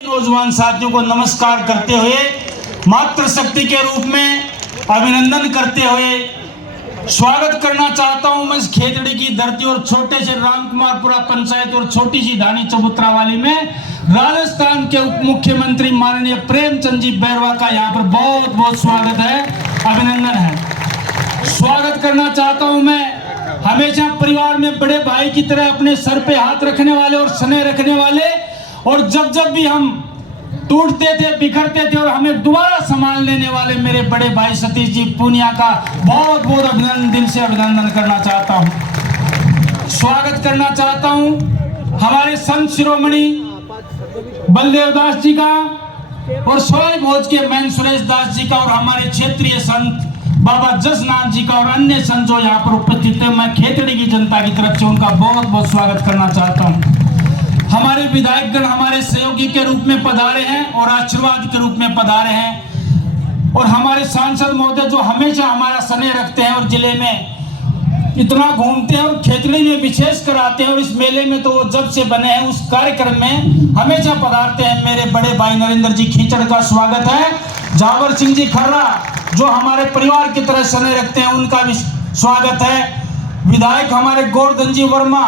नौजवान साथियों को नमस्कार करते हुए मातृशक्ति के रूप में अभिनंदन करते हुए स्वागत करना चाहता हूं मैं इस खेतड़ी की धरती और छोटे से रामकुमारपुरा पंचायत और छोटी सी धानी चबूतरा वाली में राजस्थान के उप मुख्यमंत्री माननीय प्रेमचंद जी बैरवा का यहाँ पर बहुत बहुत स्वागत है, अभिनंदन है। स्वागत करना चाहता हूं मैं हमेशा परिवार में बड़े भाई की तरह अपने सर पे हाथ रखने वाले और स्नेह रखने वाले, और जब जब भी हम टूटते थे बिखरते थे और हमें दोबारा संभाल लेने वाले मेरे बड़े भाई सतीश जी पूनिया का बहुत बहुत अभिनंदन, दिल से अभिनंदन करना चाहता हूं। स्वागत करना चाहता हूं हमारे संत शिरोमणि बलदेव दास जी का और सोई भोज के मैन सुरेश दास जी का और हमारे क्षेत्रीय संत बाबा जसनाथ जी का और अन्य संत जो यहाँ पर उपस्थित है। मैं खेतड़ी की जनता की तरफ से उनका बहुत बहुत स्वागत करना चाहता हूँ। हमारे विधायकगण हमारे सहयोगी के रूप में पधारे हैं और आशीर्वाद के रूप में पधारे हैं, और हमारे सांसद महोदय जो हमेशा हमारा स्नेह रखते हैं और जिले में इतना घूमते हैं और खेतड़ी में विशेष कराते हैं, और इस मेले में तो वो जब से बने हैं उस कार्यक्रम में हमेशा पधारते हैं। मेरे बड़े भाई नरेंद्र जी खींचड़ का स्वागत है। जावर सिंह जी खर्रा जो हमारे परिवार की तरह स्नेह रखते हैं उनका भी स्वागत है। विधायक हमारे गोवर्धन जी वर्मा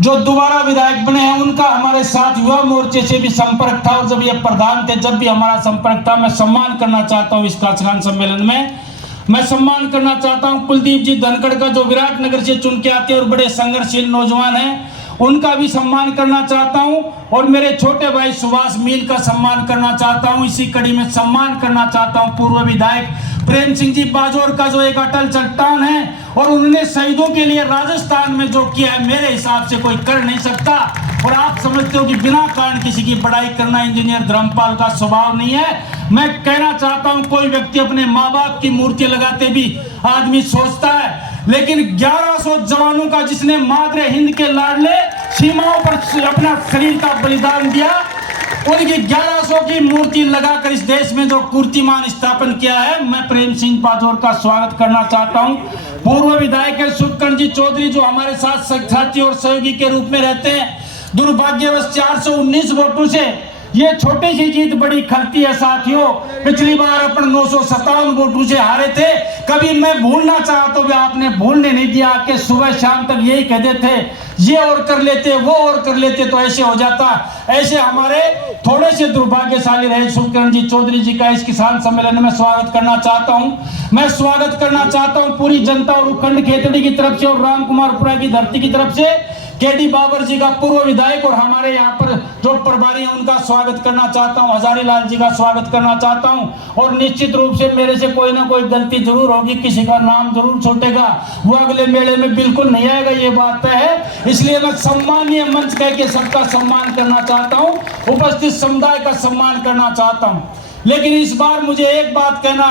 जो दोबारा विधायक बने हैं उनका हमारे साथ युवा मोर्चे से भी संपर्क था, और जब ये प्रधान थे जब भी हमारा संपर्क था। मैं सम्मान करना चाहता हूँ इस काचरान सम्मेलन में मैं सम्मान करना चाहता हूँ कुलदीप जी धनखड़ का जो विराटनगर से चुन के आते हैं और बड़े संघर्षशील नौजवान हैं, उनका भी सम्मान करना चाहता हूं। और मेरे छोटे भाई सुभाष मील का सम्मान करना चाहता हूं। इसी कड़ी में सम्मान करना चाहता हूं पूर्व विधायक प्रेम सिंह जी बाजोर का जो एक अटल चट्टान है, और उन्होंने शहीदों के लिए राजस्थान में जो किया है मेरे हिसाब से कोई कर नहीं सकता। और आप समझते हो कि बिना कारण किसी की बड़ाई करना इंजीनियर धर्मपाल का स्वभाव नहीं है। मैं कहना चाहता हूं कोई व्यक्ति अपने माँ बाप की मूर्ति लगाते भी आदमी सोचता है, लेकिन 1100 जवानों का जिसने मातृ हिंद के लाडले सीमाओं पर अपना शरीर का बलिदान दिया, उनकी 1100 की मूर्ति लगाकर इस देश में जो कीर्तिमान स्थापन किया है, मैं प्रेम सिंह बाजोर का स्वागत करना चाहता हूं। पूर्व विधायक सुखकर्ण जी चौधरी जो हमारे साथ साथी और सहयोगी के रूप में रहते हैं, दुर्भाग्यवश 419 वोटों से ये छोटी सी जीत बड़ी खलती है साथियों। पिछली बार अपन 957 वोटों से हारे थे। कभी मैं भूलना चाहा तो भी आपने भूलने नहीं दिया कि सुबह शाम तक यही कहते थे ये और कर लेते वो और कर लेते तो ऐसे हो जाता। ऐसे हमारे थोड़े से दुर्भाग्यशाली रहे सुखकर्ण जी चौधरी जी का इस किसान सम्मेलन में स्वागत करना चाहता हूं। मैं स्वागत करना चाहता हूं पूरी जनता और उपखंड खेतड़ी की तरफ से और रामकुमारपुरा की धरती की तरफ से केडी बाबर जी का पूर्व विधायक और हमारे यहाँ पर जो प्रभारी हैं उनका स्वागत करना चाहता हूँ। हजारी लाल जी का स्वागत करना चाहता हूँ। और निश्चित रूप से मेरे से कोई ना कोई गलती जरूर होगी, किसी का नाम जरूर छूटेगा, वो अगले मेले में बिल्कुल नहीं आएगा, ये बात तय है। इसलिए मैं सम्मानीय मंच कह के सबका सम्मान करना चाहता हूँ, उपस्थित समुदाय का सम्मान करना चाहता हूँ। लेकिन इस बार मुझे एक बात कहना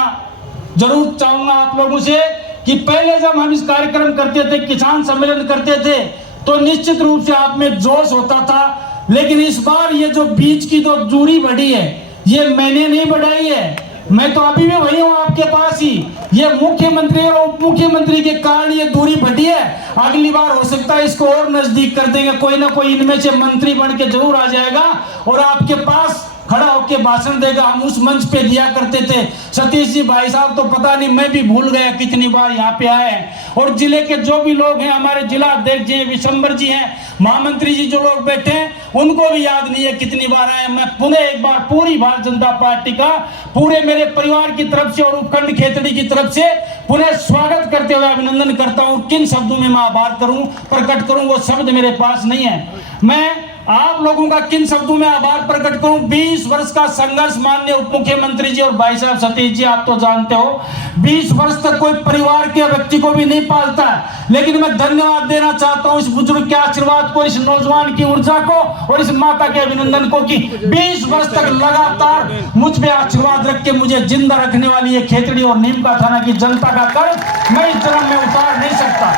जरूर चाहूंगा आप लोगों से कि पहले जब हम इस कार्यक्रम करते थे, किसान सम्मेलन करते थे, तो निश्चित रूप से आप में जोश होता था। लेकिन इस बार ये जो बीच की जो दूरी बढ़ी है ये मैंने नहीं बढ़ाई है, मैं तो अभी भी वही हूँ आपके पास ही। ये मुख्यमंत्री और उप मुख्यमंत्री के कारण ये दूरी बढ़ी है। अगली बार हो सकता है इसको और नजदीक कर देंगे, कोई ना कोई इनमें से मंत्री बन के जरूर आ जाएगा और आपके पास खड़ा होकर भाषण देगा। हम उस मंच पे दिया करते थे। सतीश जी भाई साहब तो पता नहीं, मैं भी भूल गया कितनी बार यहाँ पे आए। और जिले के जो भी लोग हैं, हमारे जिला अध्यक्ष जी विशंबर जी हैं, महामंत्री जी जो लोग बैठे हैं, उनको भी याद नहीं है कितनी बार आए। मैं पुनः एक बार पूरी भारतीय जनता पार्टी का पूरे मेरे परिवार की तरफ से और उपखंड खेतड़ी की तरफ से पुनः स्वागत करते हुए अभिनंदन करता हूँ। किन शब्दों में मैं आभार करूँ, प्रकट करूँ, वो शब्द मेरे पास नहीं है। मैं आप लोगों का किन शब्दों में आभार प्रकट करूं। 20 वर्ष का संघर्ष माननीय उप मुख्यमंत्री जी और भाई साहब सतीश जी, आप तो जानते हो 20 वर्ष तक कोई परिवार के व्यक्ति को भी नहीं पालता, लेकिन मैं धन्यवाद देना चाहता हूं इस बुजुर्ग के आशीर्वाद को, इस नौजवान की ऊर्जा को और इस माता के अभिनंदन को कि 20 वर्ष तक लगातार मुझ पे आशीर्वाद रख के मुझे जिंदा रखने वाली ये खेतड़ी और नीम का थाना की जनता का कर्ज मैं इस जन्म में उतार नहीं सकता।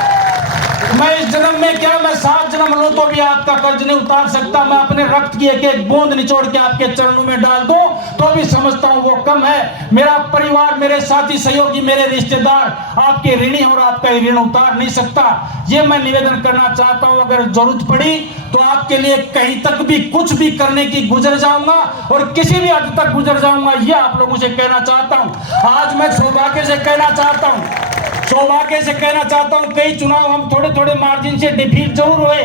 मैं इस जन्म में क्या, मैं 7 जन्म लूं तो भी आपका कर्ज नहीं उतार सकता। मैं अपने रक्त की एक एक बूंद निचोड़ के आपके चरणों में डाल दूं तो भी समझता हूं वो कम है। मेरा परिवार, मेरे साथी सहयोगी, मेरे रिश्तेदार आपके ऋणी और आपका ऋण उतार नहीं सकता। ये मैं निवेदन करना चाहता हूं। अगर जरूरत पड़ी तो आपके लिए कहीं तक भी कुछ भी करने की गुजर जाऊंगा और किसी भी हद तक गुजर जाऊंगा, ये आप लोगों से कहना चाहता हूं। आज मैं सौभाग्य से कहना चाहता हूं, कई चुनाव हम थोड़े थोड़े मार्जिन से डिफीट जरूर हुए,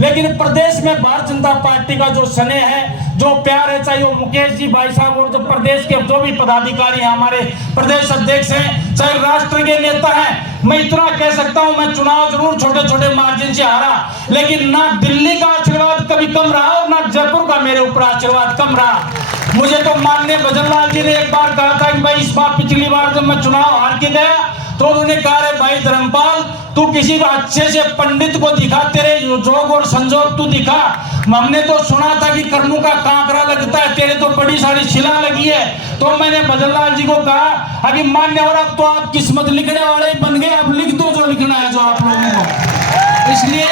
लेकिन प्रदेश में भारतीय जनता पार्टी का जो स्नेह है, जो प्यार है, चाहे वो मुकेश जी भाई साहब और जो प्रदेश के जो भी पदाधिकारी हैं, हमारे प्रदेश अध्यक्ष हैं, चाहे राष्ट्र के नेता हैं, मैं इतना कह सकता हूं, मैं चुनाव जरूर छोटे छोटे मार्जिन से हारा, लेकिन ना दिल्ली का आशीर्वाद कभी कम रहा और ना जयपुर का मेरे ऊपर आशीर्वाद कम रहा। मुझे तो माननीय भजनलाल जी ने एक बार कहा था कि भाई इस बार, पिछली बार जब मैं चुनाव हार के गया तो उन्होंने कहा रे भाई धर्मपाल, तू किसी अच्छे से पंडित को दिखा, तेरे जोग और संजोग तू दिखा। हमने तो सुना था कि कर्मों का कांकरा लगता है, तेरे तो बड़ी सारी शिला लगी है। तो मैंने भजनलाल जी को कहा अभी मान्य, और अब तो आप किस्मत लिखने वाले बन गए, अब लिख दो जो लिखना है जो आप लोगों को। इसलिए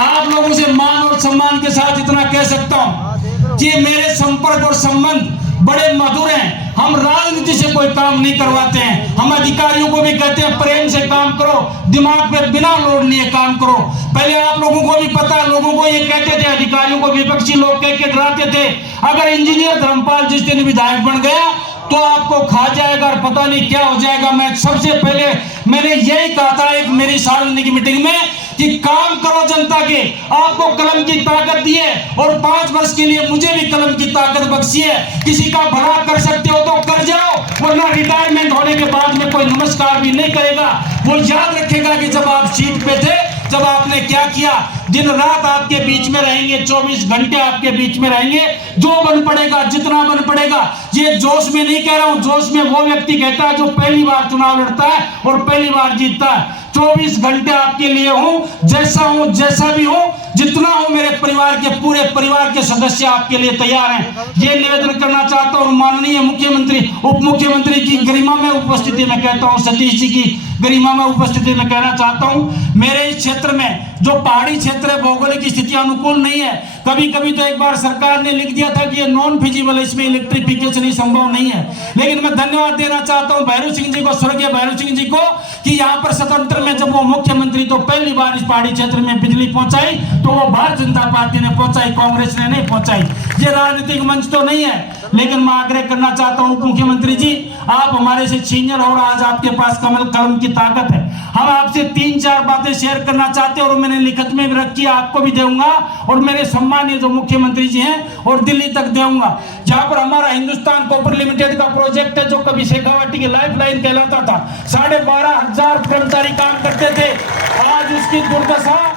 आप लोगों से मान और सम्मान के साथ इतना कह सकता हूं कि मेरे संपर्क और संबंध बड़े मधुर हैं। हम राजनीति से कोई काम नहीं करवाते हैं। हम अधिकारियों को भी कहते हैं प्रेम से काम करो, दिमाग पे बिना लोड लिए काम करो। पहले आप लोगों को भी पता है, लोगों को ये कहते थे, अधिकारियों को विपक्षी लोग कह के डराते थे, अगर इंजीनियर धर्मपाल जिस दिन विधायक बन गया तो आपको खा जाएगा और पता नहीं क्या हो जाएगा। मैं सबसे पहले मैंने यही कहा था एक मेरी सार्वजनिक मीटिंग में कि काम करो जनता के, आपको कलम की ताकत दी है और 5 वर्ष के लिए मुझे भी कलम की ताकत बख्शी है। किसी का भला कर सकते हो तो कर जाओ, वरना रिटायरमेंट होने के बाद में कोई नमस्कार भी नहीं करेगा। वो याद रखेगा कि जब आप सीट पे थे, जब आपने क्या किया। दिन रात आपके बीच में रहेंगे, 24 घंटे आपके बीच में रहेंगे। जो बन पड़ेगा, जितना बन पड़ेगा, ये जोश में नहीं कह रहा हूं, जोश में वो व्यक्ति कहता है जो पहली बार चुनाव लड़ता है और पहली बार जीतता है। 24 घंटे आपके लिए हूं, जैसा भी हूं, जितना हूं, मेरे परिवार के पूरे परिवार के सदस्य आपके लिए तैयार हैं। ये निवेदन करना चाहता हूं माननीय मुख्यमंत्री, उप मुख्यमंत्री की गरिमा में उपस्थिति में कहता हूं, सतीश जी की गरिमा में उपस्थिति में कहना चाहता हूं, मेरे इस क्षेत्र में जो पहाड़ी क्षेत्र है, भौगोलिक स्थिति अनुकूल नहीं है। कभी कभी तो एक बार सरकार ने लिख दिया था कि ये नॉन फिजिबल, इसमें इलेक्ट्रिफिकेशन ही संभव नहीं है। लेकिन मैं धन्यवाद देना चाहता हूं भैरू सिंह जी को, स्वर्गीय भैरू सिंह जी को, कि यहाँ पर स्वतंत्र में जब वो मुख्यमंत्री तो पहली बार इस पहाड़ी क्षेत्र में बिजली पहुंचाई तो वो भारतीय जनता पार्टी ने पहुंचाई, कांग्रेस ने नहीं पहुंचाई। ये राजनीतिक मंच तो नहीं है, लेकिन मैं आग्रह करना चाहता हूं मुख्यमंत्री जी, आप हमारे से सीनियर और आज आपके पास कलम की ताकत है। हम आपसे 3-4 बातें शेयर करना चाहते हैं और मैंने लिखित में भी रखी, आपको भी दूंगा और मेरे सम्मानीय जो मुख्यमंत्री जी हैं और दिल्ली तक दूंगा। जहां पर हमारा हिंदुस्तान कॉपर लिमिटेड का प्रोजेक्ट है, जो कभी शेखावाटी की लाइफ लाइन कहलाता था, 12,500 कर्मचारी काम करते थे। आज उसकी दुर्दशा,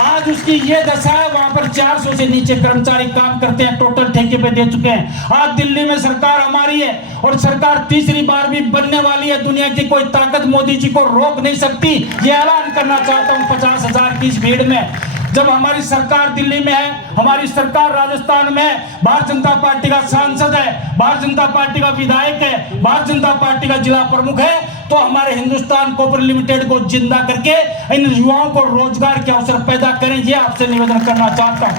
आज उसकी ये दशा है, वहां पर 400 से नीचे कर्मचारी काम करते हैं, टोटल ठेके पे दे चुके हैं। आज दिल्ली में सरकार हमारी है और सरकार तीसरी बार भी बनने वाली है। दुनिया की कोई ताकत मोदी जी को रोक नहीं सकती। ये ऐलान करना चाहता हूं 50,000 की इस भीड़ में। जब हमारी सरकार दिल्ली में है, हमारी सरकार राजस्थान में है, भारतीय जनता पार्टी का सांसद है, भारतीय जनता पार्टी का विधायक है, भारतीय जनता पार्टी का जिला प्रमुख है, तो हमारे हिंदुस्तान कॉपर लिमिटेड को जिंदा करके इन युवाओं को रोजगार के अवसर पैदा करें, ये आपसे निवेदन करना चाहता हूं।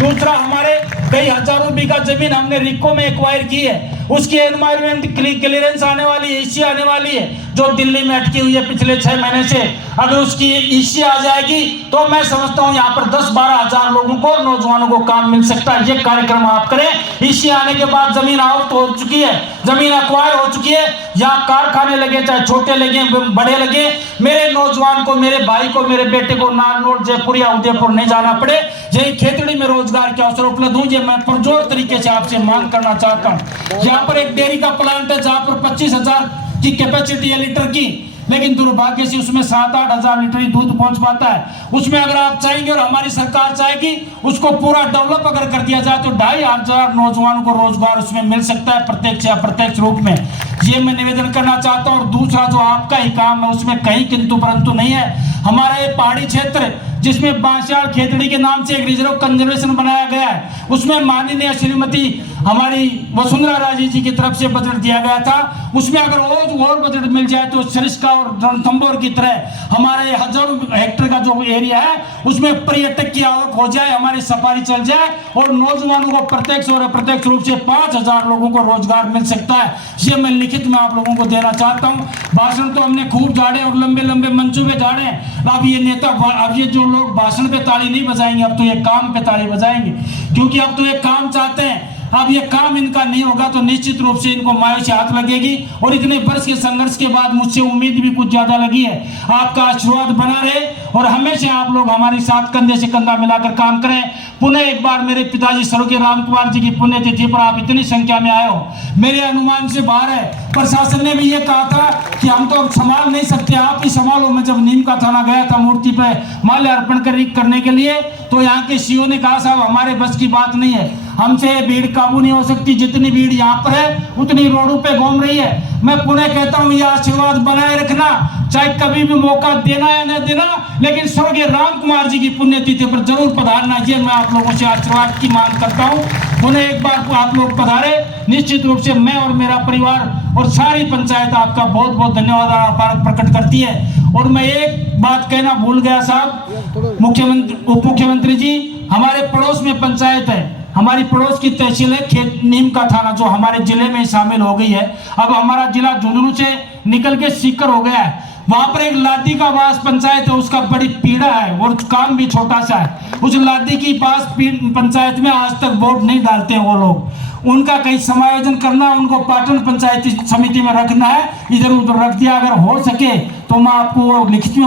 दूसरा, हमारे कई हजारों बीघा जमीन हमने रिको में एक्वायर की है, उसकी एनवायरमेंट क्लियरेंस आने वाली है, ईसी आने वाली है, जो दिल्ली में अटकी हुई है पिछले 6 महीने से। अगर उसकी ईसी आ जाएगी तो मैं समझता हूं यहाँ पर 10-12 हजार लोगों को, नौजवानों को काम मिल सकता है। ये कार्यक्रम आप करें। ईसी आने के बाद जमीन आउट हो चुकी है, जमीन एक्वायर हो चुकी है, यहाँ कारखाने लगे, चाहे छोटे लगे बड़े लगे, मेरे नौजवान को, मेरे भाई को, मेरे बेटे को नारनौल, जयपुर या उदयपुर नहीं जाना पड़े, यही खेतड़ी में रोजगार के अवसर उपलब्ध हों, ये मैं पुरजोर तरीके से आपसे मांग करना चाहता हूँ। यहाँ पर एक डेयरी का प्लांट है जहाँ पर 25,000 की कैपेसिटी है लीटर की, लेकिन दुर्भाग्य से उसमें 7-8 हजार लीटर ही दूध पहुंच पाता है। उसमें अगर आप चाहेंगे और हमारी सरकार चाहेगी, उसको पूरा डेवलप अगर कर दिया जाए तो 2,500 नौजवानों को रोजगार उसमें मिल सकता है, प्रत्यक्ष या अप्रत्यक्ष रूप में। ये मैं निवेदन करना चाहता हूँ। और दूसरा, जो आपका ही काम है उसमें कहीं किंतु परंतु नहीं है। हमारा ये पहाड़ी क्षेत्र जिसमें बांसियाल खेतड़ी के नाम से एक रिजर्व कंजर्वेशन बनाया गया है, उसमें माननीय श्रीमती हमारी वसुंधरा राजे जी की तरफ से बजट दिया गया था, उसमें अगर और बजट मिल जाए तो सरिस्का और रणथंभौर की तरह हमारे हजारों हेक्टेयर का जो एरिया है उसमें पर्यटक की आवक हो जाए, हमारी सफारी चल जाए और नौजवानों को प्रत्यक्ष और अप्रत्यक्ष रूप से 5000 लोगों को रोजगार मिल सकता है। ये मैं लिखित में आप लोगों को देना चाहता हूँ। भाषण तो हमने खूब झाड़े और लंबे लंबे मंचों पे झाड़े। अब ये नेता, अब ये जो लोग भाषण पे ताली नहीं बजाएंगे, अब तो ये काम पे ताली बजाएंगे, क्योंकि अब तो ये काम चाहते हैं। अब ये काम इनका नहीं होगा तो निश्चित रूप से इनको मायूसी हाथ लगेगी। और इतने वर्ष के संघर्ष के बाद मुझसे उम्मीद भी कुछ ज्यादा लगी है। आपका आशीर्वाद बना रहे और हमेशा आप लोग हमारे साथ कंधे से कंधा मिलाकर काम करें। पुनः एक बार मेरे पिताजी स्वर्गीय राम कुमार जी की पुण्यतिथि पर आप इतनी संख्या में आए हो, मेरे अनुमान से बाहर है। प्रशासन ने भी ये कहा था कि हम तो अब संभाल नहीं सकते, आप ही संभालो। मैं जब नीम का थाना गया था मूर्ति पे माल्यार्पण करने के लिए, तो यहाँ के सीओ ने कहा साहब हमारे बस की बात नहीं है, हमसे भीड़ काबू नहीं हो सकती, जितनी भीड़ यहाँ पर है उतनी रोडों पे घूम रही है। मैं पुनः कहता हूँ ये आशीर्वाद बनाए रखना, चाहे कभी भी मौका देना या न देना, लेकिन स्वर्गीय राम कुमार जी की पुण्यतिथि पर जरूर पधारना। ये मैं आप लोगों से आशीर्वाद की मांग करता हूँ। पुनः एक बार आप लोग पधारे, निश्चित रूप से मैं और मेरा परिवार और सारी पंचायत आपका बहुत बहुत धन्यवाद आभार प्रकट करती है। और मैं एक बात कहना भूल गया साहब, मुख्यमंत्री उप मुख्यमंत्री जी, हमारे पड़ोस में पंचायत है, हमारी पड़ोस की तहसील है खेत नीम का थाना, जो हमारे जिले में शामिल हो गई है। अब हमारा जिला झुंझुनू से निकल के सीकर हो गया है। वहां पर एक लादी का वास पंचायत है, उसका बड़ी पीड़ा है और काम भी छोटा सा है। उस लादी की पास पंचायत में आज तक वोट नहीं डालते हैं वो लोग। उनका कहीं समायोजन करना, उनको पाटन पंचायत समिति में रखना है, इधर उधर रख दिया। अगर हो सके तो मैं आपको वो लिखित में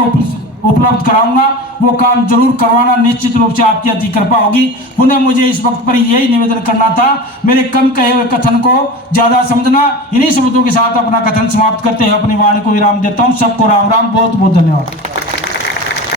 उपलब्ध कराऊंगा, वो काम जरूर करवाना, निश्चित रूप से आपकी अति कृपा होगी। पुनः मुझे इस वक्त पर यही निवेदन करना था, मेरे कम कहे हुए कथन को ज्यादा समझना। इन्हीं शब्दों के साथ अपना कथन समाप्त करते हुए अपनी वाणी को विराम देता हूँ। सबको राम राम, बहुत बहुत धन्यवाद।